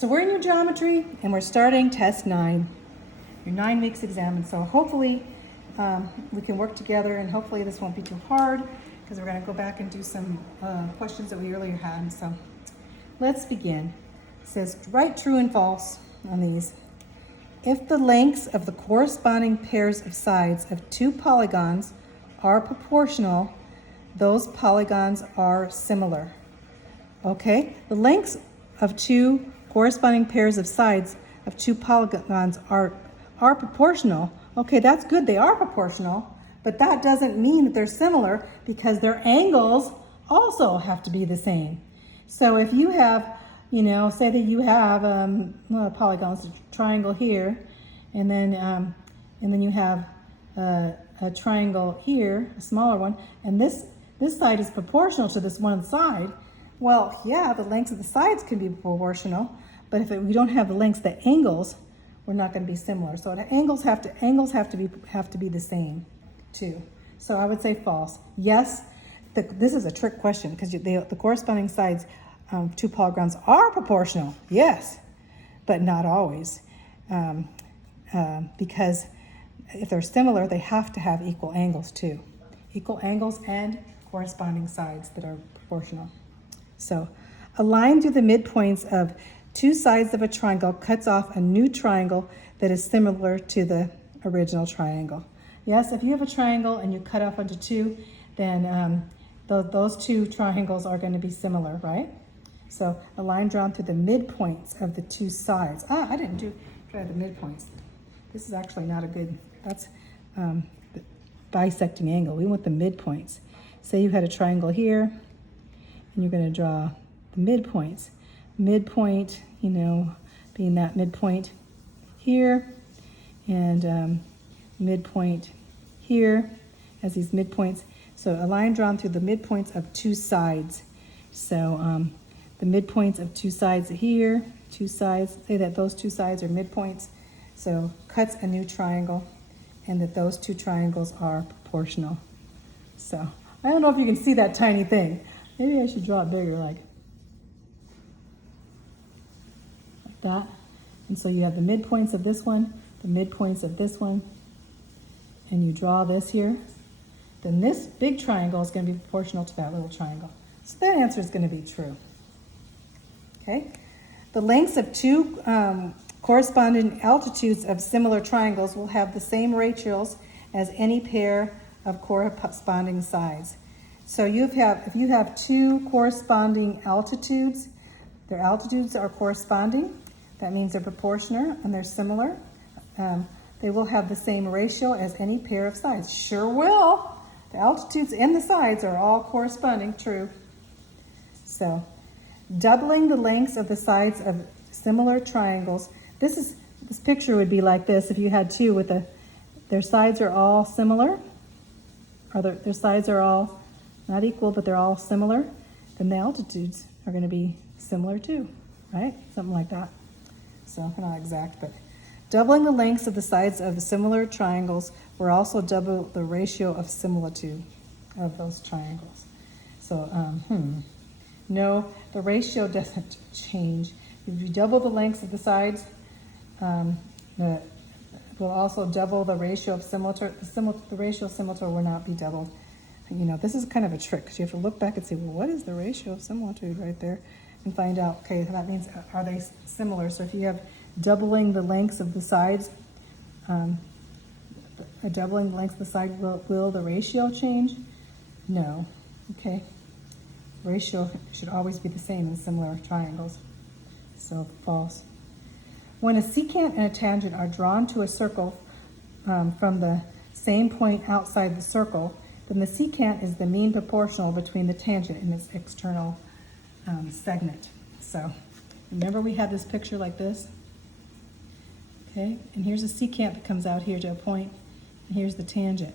So we're in your geometry and we're starting test 9, your 9 weeks exam. And so hopefully we can work together and hopefully this won't be too hard because we're going to go back and do some questions that we earlier had. So let's begin. It says write true and false on these. If the lengths of the corresponding pairs of sides of two polygons are proportional, those polygons are similar. Okay, the lengths of two corresponding pairs of sides of two polygons are proportional. Okay, that's good, they are proportional, but that doesn't mean that they're similar because their angles also have to be the same. So if you have, say that you have polygons, a triangle here, and then you have a triangle here, a smaller one, and this side is proportional to this one side. Well, yeah, the lengths of the sides can be proportional, but if we don't have the lengths, the angles, we're not going to be similar. So the angles have to be the same too. So I would say false. Yes, this is a trick question because the corresponding sides two polygons are proportional. Yes, but not always, because if they're similar, they have to have equal angles too. Equal angles and corresponding sides that are proportional. So a line through the midpoints of two sides of a triangle cuts off a new triangle that is similar to the original triangle. Yes, if you have a triangle and you cut off into two, then those two triangles are going to be similar, right? So a line drawn through the midpoints of the two sides. I didn't try the midpoints. This is actually not a good, that's bisecting angle. We want the midpoints. Say you had a triangle here, and you're going to draw the midpoints. Midpoint, being that midpoint here, and midpoint here as these midpoints. So a line drawn through the midpoints of two sides. So the midpoints of two sides here, two sides, say that those two sides are midpoints. So cuts a new triangle, and that those two triangles are proportional. So I don't know if you can see that tiny thing. Maybe I should draw it bigger, like that. And so you have the midpoints of this one, the midpoints of this one, and you draw this here. Then this big triangle is going to be proportional to that little triangle. So that answer is going to be true. Okay? The lengths of two corresponding altitudes of similar triangles will have the same ratios as any pair of corresponding sides. So if you have two corresponding altitudes, their altitudes are corresponding. That means they're proportional and they're similar. They will have the same ratio as any pair of sides. Sure will. The altitudes and the sides are all corresponding, true. So doubling the lengths of the sides of similar triangles. This picture would be like this if you had two with their sides are all similar, or their sides are all not equal, but they're all similar, then the altitudes are going to be similar too, right? Something like that. So not exact, but doubling the lengths of the sides of similar triangles will also double the ratio of similitude of those triangles. So, no, the ratio doesn't change. If you double the lengths of the sides, it will also double the ratio of similitude. The ratio of similitude will not be doubled. This is kind of a trick because you have to look back and say, well, what is the ratio of similitude right there? And find out, okay, that means are they similar? So if you have doubling the lengths of the sides, doubling the length of the side, will the ratio change? No. Okay. Ratio should always be the same in similar triangles. So false. When a secant and a tangent are drawn to a circle from the same point outside the circle, then the secant is the mean proportional between the tangent and its external segment. So remember we had this picture like this? Okay, and here's a secant that comes out here to a point, and here's the tangent.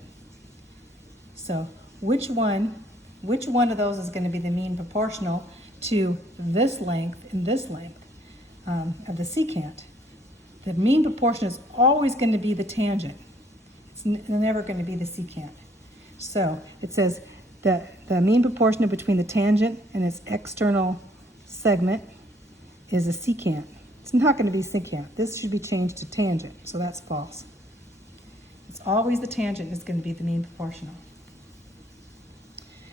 So which one of those is going to be the mean proportional to this length and this length of the secant? The mean proportion is always going to be the tangent. It's never going to be the secant. So it says that the mean proportion between the tangent and its external segment is a secant. It's not going to be secant. This should be changed to tangent, so that's false. It's always the tangent is going to be the mean proportional.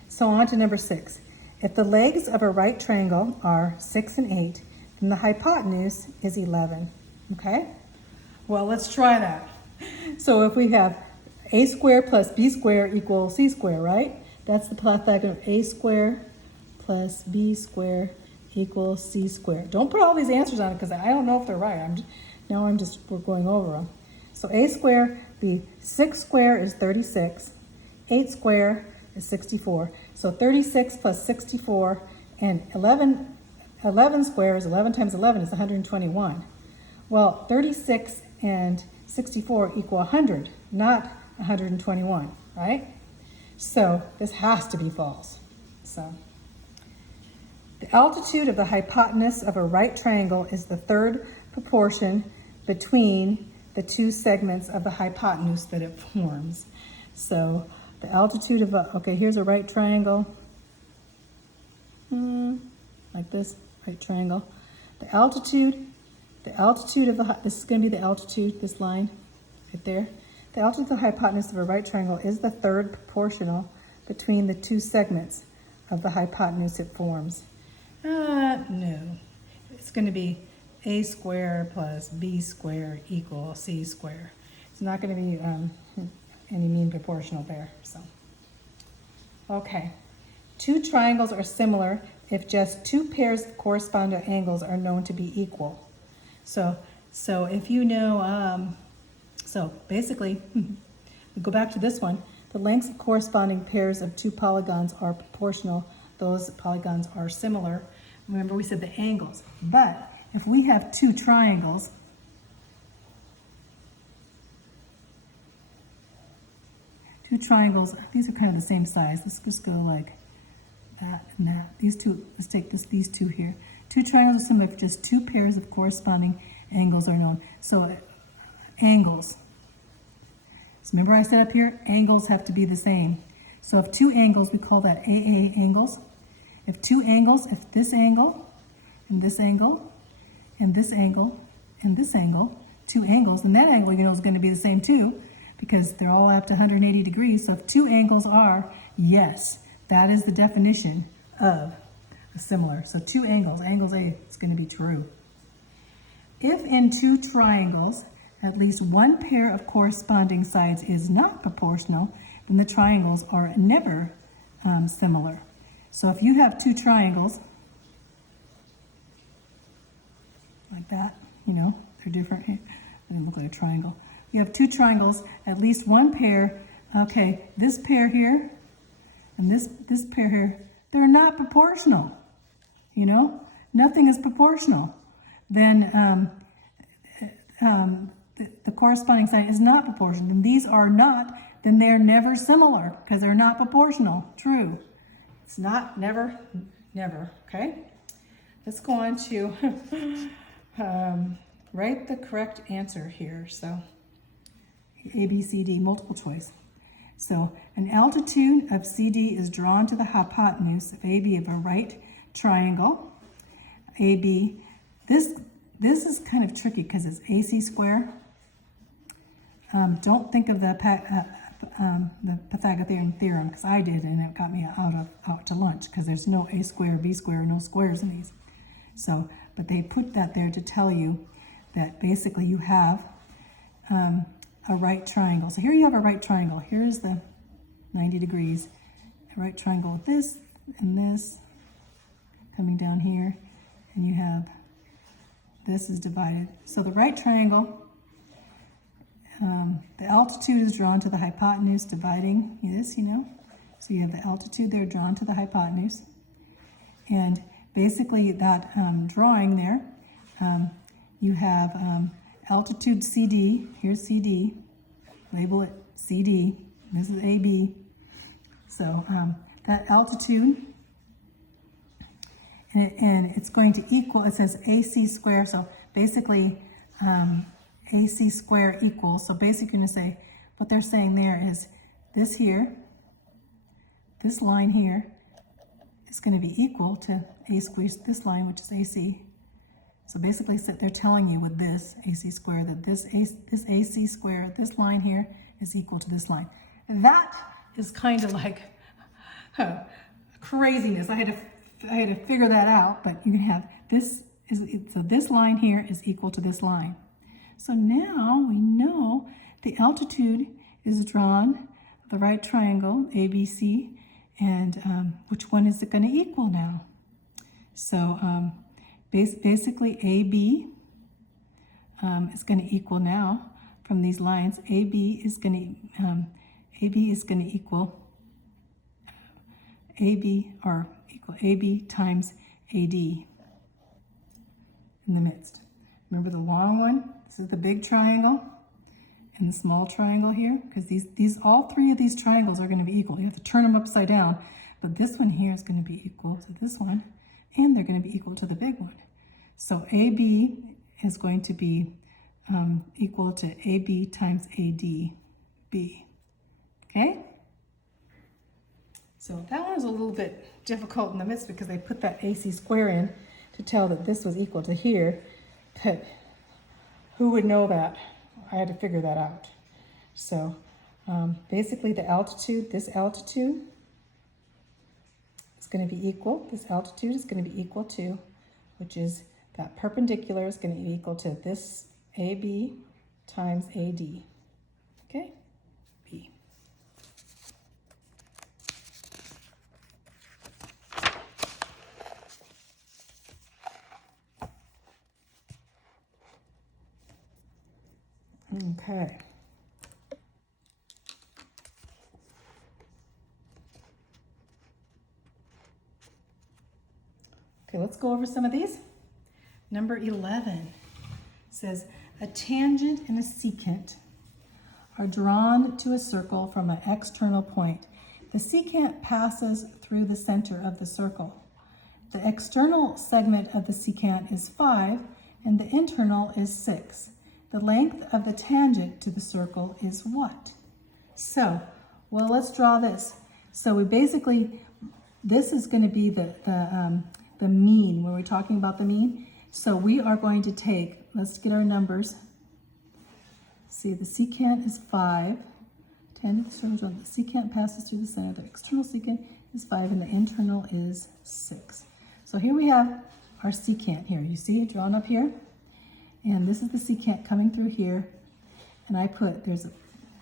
So on to number 6. If the legs of a right triangle are 6 and 8, then the hypotenuse is 11. Okay? Well, let's try that. So if we have a squared plus b squared equals c squared, right? That's the Pythagorean of a squared plus b squared equals c squared. Don't put all these answers on it because I don't know if they're right. We're going over them. So a squared, the 6 squared is 36, 8 squared is 64. So 36 plus 64 and 11 squared is 11 times 11 is 121. Well, 36 and 64 equal 100, not 121, right? So this has to be false. So the altitude of the hypotenuse of a right triangle is the third proportion between the two segments of the hypotenuse that it forms. So the altitude of okay, here's a right triangle, like this, right triangle. The altitude of this is going to be the altitude, this line right there. The altitude of the hypotenuse of a right triangle is the third proportional between the two segments of the hypotenuse it forms. No, it's going to be a squared plus b squared equals c squared. It's not going to be any mean proportional there. So, okay. Two triangles are similar if just two pairs of corresponding angles are known to be equal. So if you know, so basically, we go back to this one. The lengths of corresponding pairs of two polygons are proportional. Those polygons are similar. Remember we said the angles. But if we have two triangles, these are kind of the same size. Let's just go like that and that. These two, let's take these two here. Two triangles are similar if just two pairs of corresponding angles are known. So angles. So remember I said up here, angles have to be the same. So if two angles, we call that AA angles. If two angles, if this angle, and this angle, and this angle, and this angle, two angles, and that angle, is going to be the same too, because they're all up to 180 degrees. So if two angles are, yes, that is the definition of a similar. So two angles, angles A, it's going to be true. If in two triangles, at least one pair of corresponding sides is not proportional, then the triangles are never similar. So if you have two triangles, like that, they're different. They don't look like a triangle. You have two triangles, at least one pair, okay, this pair here and this pair here, they're not proportional, nothing is proportional. Then the corresponding side is not proportional. And these are not, then they're never similar because they're not proportional. True. It's not, never, never, okay? Let's go on to write the correct answer here. So A, B, C, D, multiple choice. So an altitude of CD is drawn to the hypotenuse of AB of a right triangle. AB, this is kind of tricky because it's AC square. Don't think of the Pythagorean theorem because I did, and it got me out to lunch because there's no A square, B square, no squares in these. So, but they put that there to tell you that basically you have a right triangle. So here you have a right triangle. Here's the 90 degrees. A right triangle with this and this coming down here, and you have this is divided. So the right triangle, the altitude is drawn to the hypotenuse dividing this, So you have the altitude there drawn to the hypotenuse. And basically that drawing there, you have altitude CD, here's CD, label it CD, this is AB. So that altitude, and it's going to equal, it says AC square, so basically AC square equals, so basically you're going to say, what they're saying there is this here, this line here is going to be equal to A squared, this line, which is AC So basically they're telling you with this AC squared that this AC squared, this line here, is equal to this line. And that is kind of like craziness. I had to figure that out, but you can have this, so this line here is equal to this line. So now we know the altitude is drawn, the right triangle, ABC, and which one is it going to equal now? So basically AB is going to equal now from these lines. AB is going to equal AB times AD in the midst. Remember the long one? This is the big triangle and the small triangle here, because all three of these triangles are going to be equal. You have to turn them upside down, but this one here is going to be equal to this one, and they're going to be equal to the big one. So AB is going to be equal to AB times ADB. Okay? So that one was a little bit difficult in the midst because they put that AC square in to tell that this was equal to here, but who would know that? I had to figure that out. So basically the altitude, this altitude is going to be equal, this altitude is going to be equal to, which is that perpendicular is going to be equal to this AB times AD. Okay? B. Okay. Okay, let's go over some of these. Number 11 says, a tangent and a secant are drawn to a circle from an external point. The secant passes through the center of the circle. The external segment of the secant is 5 and the internal is 6. The length of the tangent to the circle is what? So, well, let's draw this. So we basically, this is going to be the mean, when we're talking about the mean. So we are going to take, let's get our numbers. See, the secant is 5. Tangent to the circle, the secant passes through the center. The external secant is 5 and the internal is 6. So here we have our secant here. You see it drawn up here? And this is the secant coming through here. And I put, there's a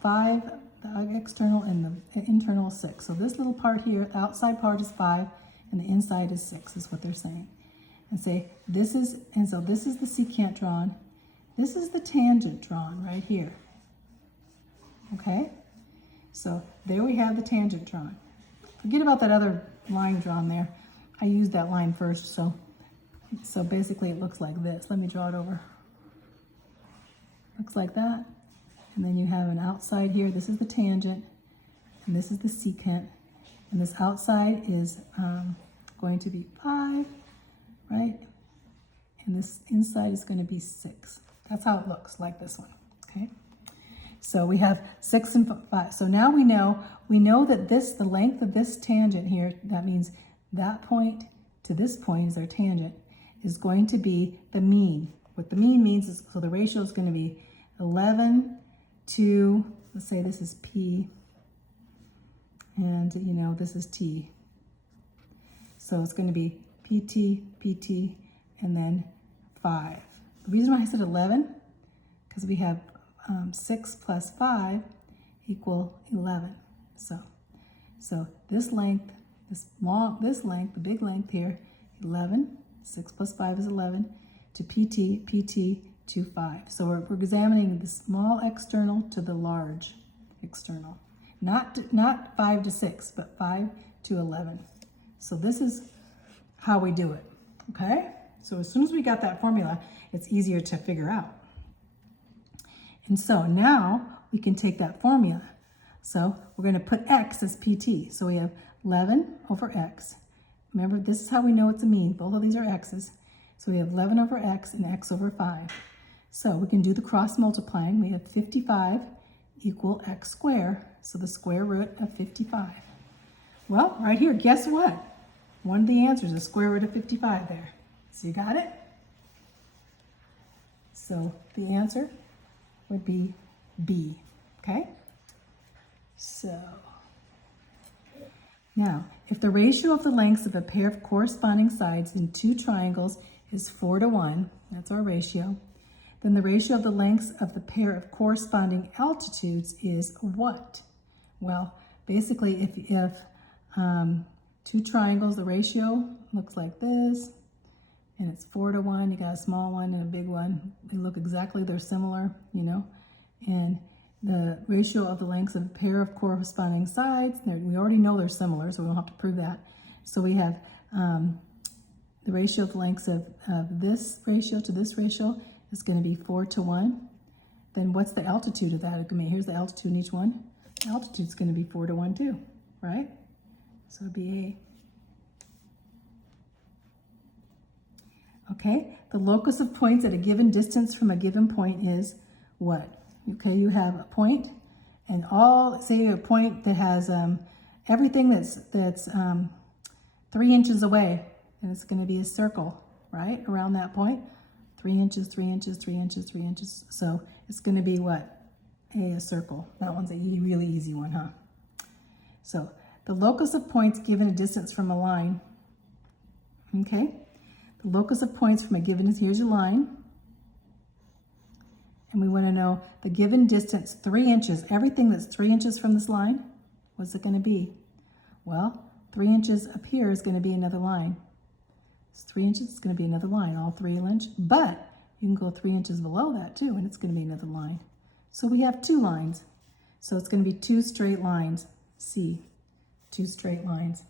5, the external, and the internal 6. So this little part here, the outside part is 5, and the inside is 6, is what they're saying. And say, this is the secant drawn. This is the tangent drawn right here. Okay? So there we have the tangent drawn. Forget about that other line drawn there. I used that line first, so basically it looks like this. Let me draw it over. Looks like that. And then you have an outside here. This is the tangent, and this is the secant. And this outside is going to be 5, right? And this inside is going to be 6. That's how it looks, like this one, okay? So we have 6 and 5. So now we know that the length of this tangent here, that means that point to this point is our tangent, is going to be the mean. What the mean means is, so the ratio is going to be 11 to, let's say this is P, and this is T. So it's going to be PT, PT, and then 5. The reason why I said 11, because we have 6 plus 5 equal 11. So this length, the big length here, 11, 6 plus 5 is 11, to PT, PT, to 5. So we're examining the small external to the large external. Not 5 to 6, but 5 to 11. So this is how we do it, okay? So as soon as we got that formula, it's easier to figure out. And so now we can take that formula. So we're going to put x as PT. So we have 11 over x. Remember, this is how we know it's a mean. Both of these are x's. So we have 11 over x and x over 5. So we can do the cross multiplying. We have 55 equal x squared. So the square root of 55. Well, right here, guess what? One of the answers is square root of 55 there. So you got it? So the answer would be B, okay? So now, if the ratio of the lengths of a pair of corresponding sides in two triangles is 4:1, that's our ratio, then the ratio of the lengths of the pair of corresponding altitudes is what? Well, basically, if two triangles, the ratio looks like this, and it's 4:1, you got a small one and a big one. They look exactly, they're similar, you know, and the ratio of the lengths of a pair of corresponding sides, we already know they're similar, so we don't have to prove that. So we have the ratio of the lengths of this ratio to this ratio is going to be 4:1. Then what's the altitude of that? Here's the altitude in each one. The altitude is going to be 4:1 too, right? So it'd be A. Okay, the locus of points at a given distance from a given point is what? Okay, you have a point, and say a point that has everything that's 3 inches away, and it's going to be a circle, right, around that point. 3 inches, 3 inches, 3 inches, 3 inches. So it's going to be what? A circle. That one's a really easy one, huh? So the locus of points given a distance from a line. Okay, the locus of points from a given, here's your line. And we want to know the given distance, 3 inches. Everything that's 3 inches from this line, what's it going to be? Well, 3 inches up here is going to be another line. It's 3 inches, it's going to be another line, all 3 inches. But you can go 3 inches below that too, and it's going to be another line. So we have 2 lines. So it's going to be 2 straight lines. C, 2 straight lines.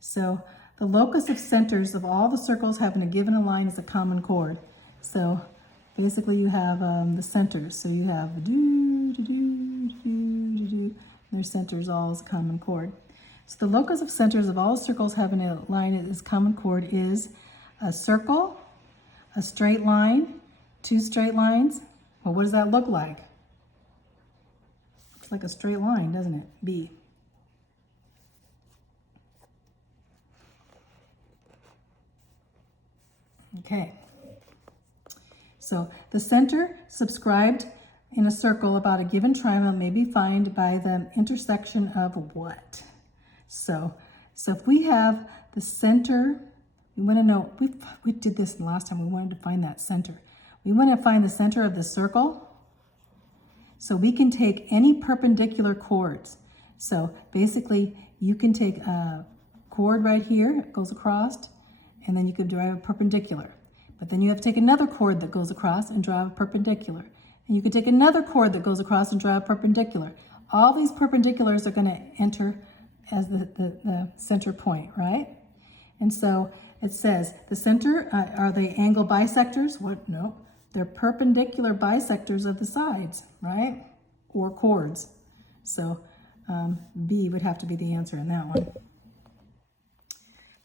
So the locus of centers of all the circles having a given line is a common chord. So basically you have the centers. So you have their centers all as a common chord. So the locus of centers of all circles having a line as common chord is a circle, a straight line, 2 straight lines. Well, what does that look like? Looks like a straight line, doesn't it? B. Okay. So the center subscribed in a circle about a given triangle may be found by the intersection of what? So if we have the center, we want to know, we did this last time, we wanted to find that center. We want to find the center of the circle. So we can take any perpendicular chords. So basically you can take a chord right here, it goes across, and then you could drive a perpendicular. But then you have to take another chord that goes across and drive a perpendicular. And you could take another chord that goes across and drive a perpendicular. All these perpendiculars are going to enter as the center point, right? And so it says the center, are they angle bisectors? What? No, they're perpendicular bisectors of the sides, right? Or chords. So B would have to be the answer in that one.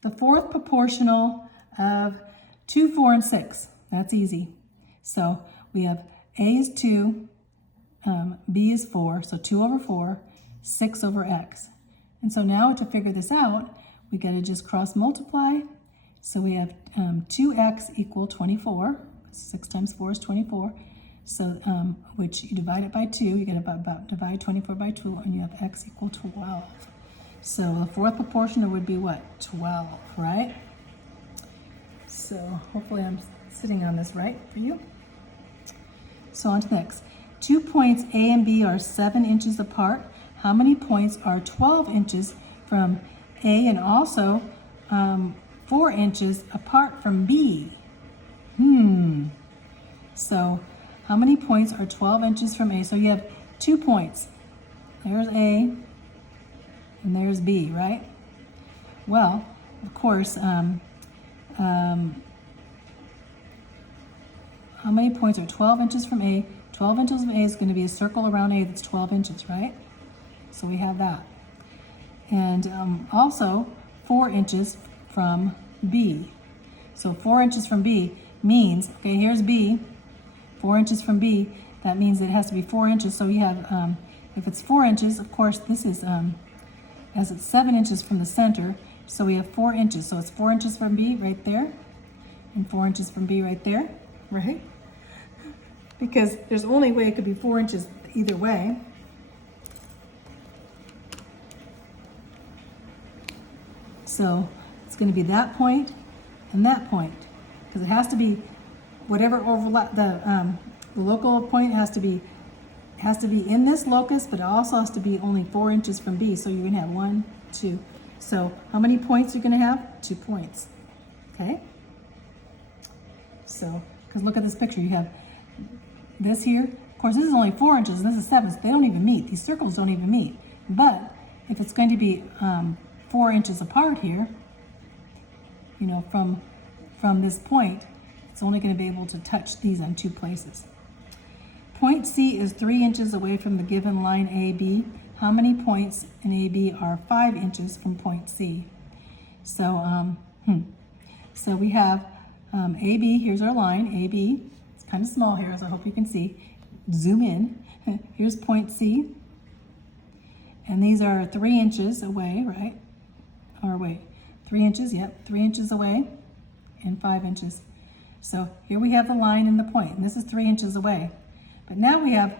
The fourth proportional of 2, 4, and 6. That's easy. So we have A is 2, B is 4, so 2 over 4, 6 over x. And so now to figure this out, we got to just cross multiply. So we have 2x equal 24. 6 times 4 is 24. So which you divide it by 2, you get about divide 24 by 2, and you have x equal 12. So the fourth proportional would be what? 12, right? So hopefully I'm sitting on this right for you. So on to the next. 2 points A and B are 7 inches apart. How many points are 12 inches from A and also 4 inches apart from B? So how many points are 12 inches from A? So you have 2 points. There's A and there's B, right? Well, of course, how many points are 12 inches from A? 12 inches from A is going to be a circle around A that's 12 inches, right? So we have that. And also 4 inches from B. So 4 inches from B means, okay, here's B, 4 inches from B, that means it has to be 4 inches. So you have, if it's 4 inches, of course, this is, as it's 7 inches from the center, so we have 4 inches. So it's 4 inches from B right there, and 4 inches from B right there. right? Because there's only way it could be 4 inches either way. So it's going to be that point and that point, because it has to be whatever overlap, the local point has to be in this locus, but it also has to be only 4 inches from B. So you're going to have 1, 2. So how many points are you going to have? 2 points. Okay. So, because look at this picture, you have this here. Of course, this is only 4 inches, and this is 7, so they don't even meet. These circles don't even meet. But if it's going to be 4 inches apart here, you know, from this point, it's only going to be able to touch these on 2 places. Point C is 3 inches away from the given line AB. How many points in AB are 5 inches from point C? So, so we have AB, here's our line, AB. It's kind of small here, as I hope you can see. Zoom in. Here's point C. And these are 3 inches away, right? Or wait, 3 inches, yep, 3 inches away and 5 inches. So here we have the line and the point, and this is 3 inches away. But now we have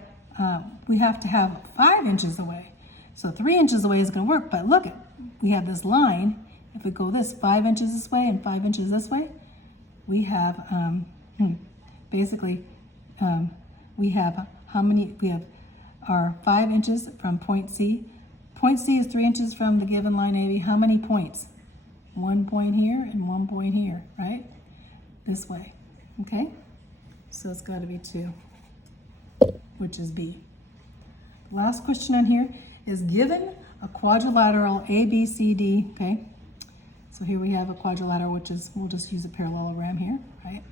to have 5 inches away. So 3 inches away is going to work, but look, we have this line. If we go this 5 inches this way and 5 inches this way, we have basically we have how many? We have our 5 inches from point C. Point C is 3 inches from the given line AB. How many points? 1 point here and 1 point here, right? This way, okay? So it's got to be 2, which is B. Last question on here is given a quadrilateral ABCD, okay? So here we have a quadrilateral, which is, we'll just use a parallelogram here, right?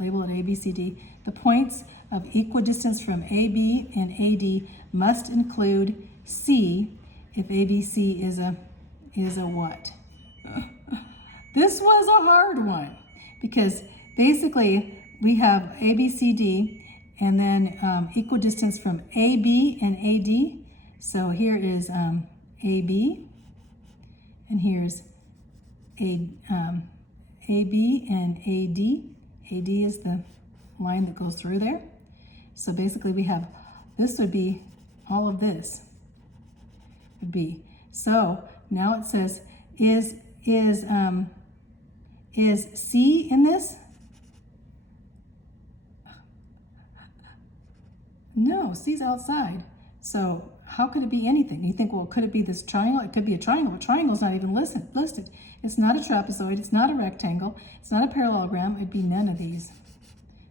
Label it ABCD. The points of equidistance from AB and AD must include C if ABC is a what? This was a hard one, because basically we have ABCD and then equidistance from AB and AD. So here is AB, and here's AB and AD. AD is the line that goes through there. So basically we have, this would be, all of this would be. So now it says, is C in this? No, C's outside. So how could it be anything? You think, well, could it be this triangle? It could be a triangle, but triangle's not even listed. It's not a trapezoid, it's not a rectangle, it's not a parallelogram, it'd be none of these.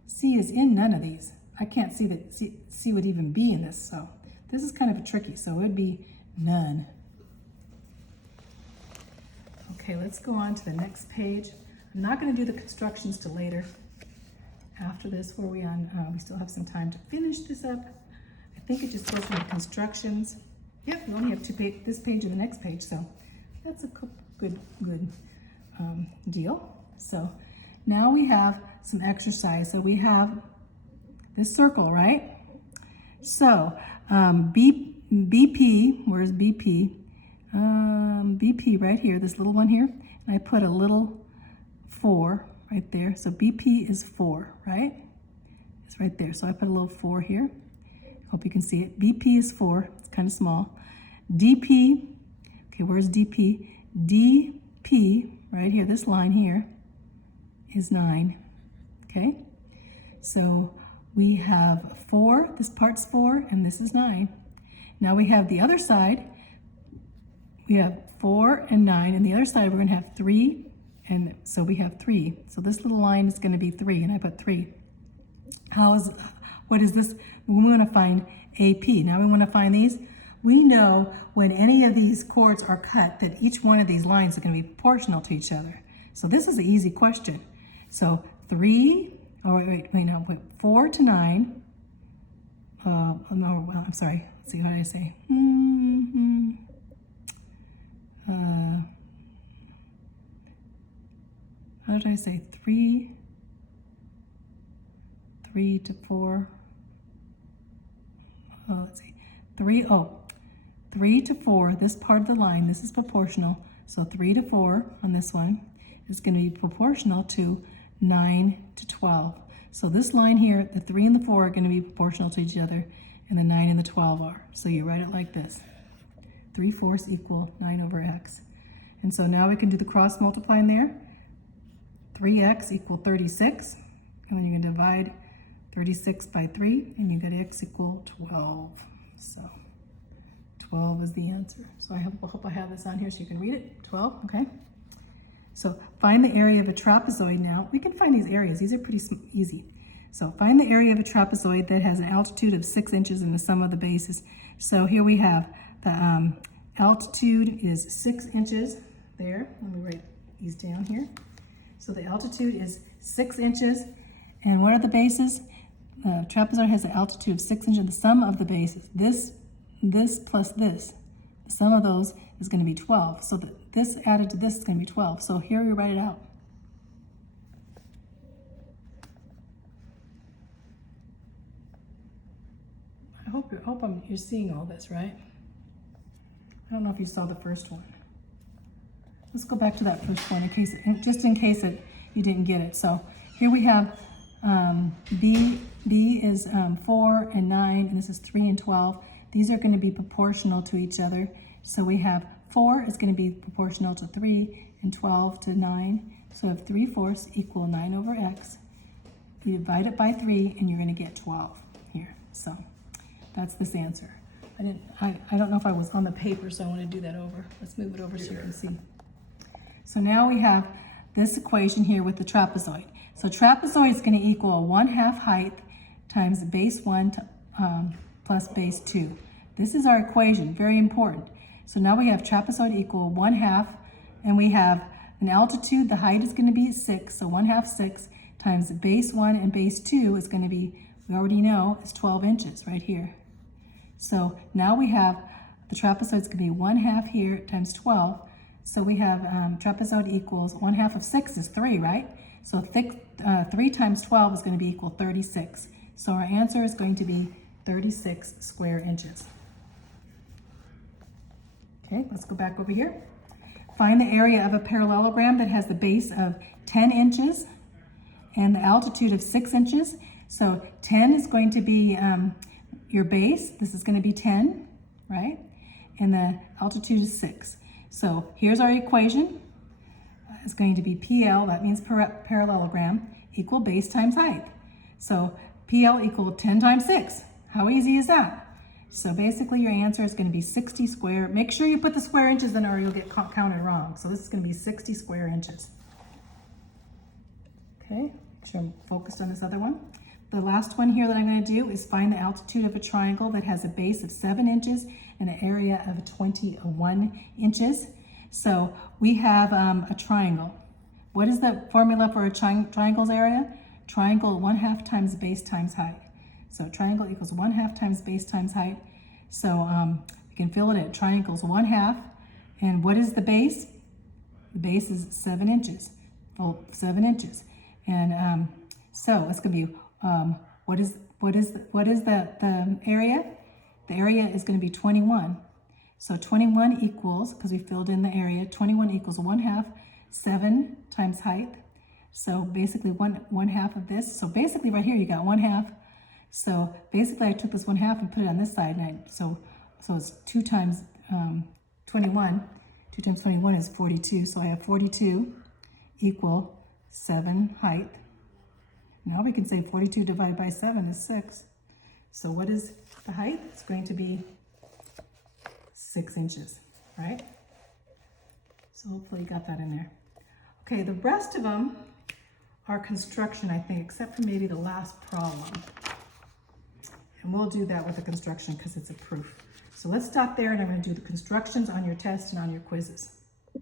C is in none of these. I can't see that C would even be in this, so this is kind of a tricky, so it would be none. Okay, let's go on to the next page. I'm not going to do the constructions till later. After this, where we on? We still have some time to finish this up. I think it just goes from the constructions. Yep, we only have this page and the next page, so that's a good deal. So now we have some exercise. So we have this circle, right? So BP, where's BP? BP right here, this little one here, and I put a little 4 right there. So BP is 4, right? It's right there. So I put a little 4 here. Hope you can see it. BP is 4. It's kind of small. DP, okay, where's DP? DP, right here, this line here, is 9, okay? So we have 4, this part's 4, and this is 9. Now we have the other side. We have 4 and 9, and the other side we're going to have 3, and so we have 3. So this little line is going to be 3, and I put 3. What is this? We want to find AP. Now we want to find these. We know when any of these chords are cut that each one of these lines are going to be proportional to each other. So this is an easy question. So 4 to 9. No, I'm sorry. Let's see, what did I say? How did I say? 3 to 4. Let's see. 3 to 4, this part of the line, this is proportional. So 3 to 4 on this one is going to be proportional to 9 to 12. So this line here, the 3 and the 4 are going to be proportional to each other, and the 9 and the 12 are. So you write it like this. 3/4 equal 9 over x. And so now we can do the cross multiplying there. 3x equal 36. And then you can divide 36 by 3, and you get x equal 12. So 12 is the answer. So I hope I have this on here so you can read it. 12, okay? So find the area of a trapezoid now. We can find these areas. These are pretty easy. So find the area of a trapezoid that has an altitude of 6 inches and the sum of the bases. So here we have the altitude is 6 inches there. Let me write these down here. So the altitude is 6 inches. And what are the bases? The trapezoid has an altitude of 6 inches. The sum of the bases, this plus this, the sum of those is going to be 12. So this added to this is going to be 12. So here we write it out. I hope you're seeing all this, right? I don't know if you saw the first one. Let's go back to that first one just in case you didn't get it. So here we have B is 4 and 9, and this is 3 and 12. These are going to be proportional to each other. So we have 4 is going to be proportional to 3 and 12 to 9. So if 3/4 equal 9 over x, you divide it by 3 and you're going to get 12 here. So that's this answer. I don't know if I was on the paper, so I want to do that over. Let's move it over so you can see. So now we have this equation here with the trapezoid. So trapezoid is going to equal 1/2 height times base 1 plus base 2. This is our equation, very important. So now we have trapezoid equal 1/2, and we have an altitude, the height is going to be 6, so 1/2 6 times base 1 and base 2 is going to be, we already know, is 12 inches right here. So now we have the trapezoid is going to be 1/2 here times 12. So we have trapezoid equals 1/2 of 6 is 3, right? So 3 times 12 is going to be equal 36. So our answer is going to be 36 square inches. Okay, let's go back over here. Find the area of a parallelogram that has the base of 10 inches and the altitude of 6 inches. So 10 is going to be your base. This is going to be 10, right? And the altitude is 6. So here's our equation. It's going to be PL, that means parallelogram, equal base times height. So PL equal 10 times 6. How easy is that? So basically your answer is going to be 60 square. Make sure you put the square inches in or you'll get counted wrong. So this is going to be 60 square inches. Okay, make sure I'm focused on this other one. The last one here that I'm going to do is find the altitude of a triangle that has a base of 7 inches and an area of 21 inches. So we have a triangle. What is the formula for a triangle's area? Triangle 1/2 times base times height. So triangle equals 1/2 times base times height. So you can fill it in. Triangle's 1/2. And what is the base? The base is 7 inches. Well, 7 inches. And so it's going to be what is the area? The area is going to be 21. So 21 equals, because we filled in the area, 21 equals 1/2, 7 times height. So basically one half of this. So basically right here you got 1/2. So basically I took this 1/2 and put it on this side, and so it's 2 times 21. 2 times 21 is 42. So I have 42 equal 7 height. Now we can say 42 divided by 7 is 6. So what is the height? It's going to be 6 inches, right? So hopefully you got that in there. Okay, the rest of them are construction, I think, except for maybe the last problem. And we'll do that with the construction because it's a proof. So let's stop there, and I'm going to do the constructions on your test and on your quizzes.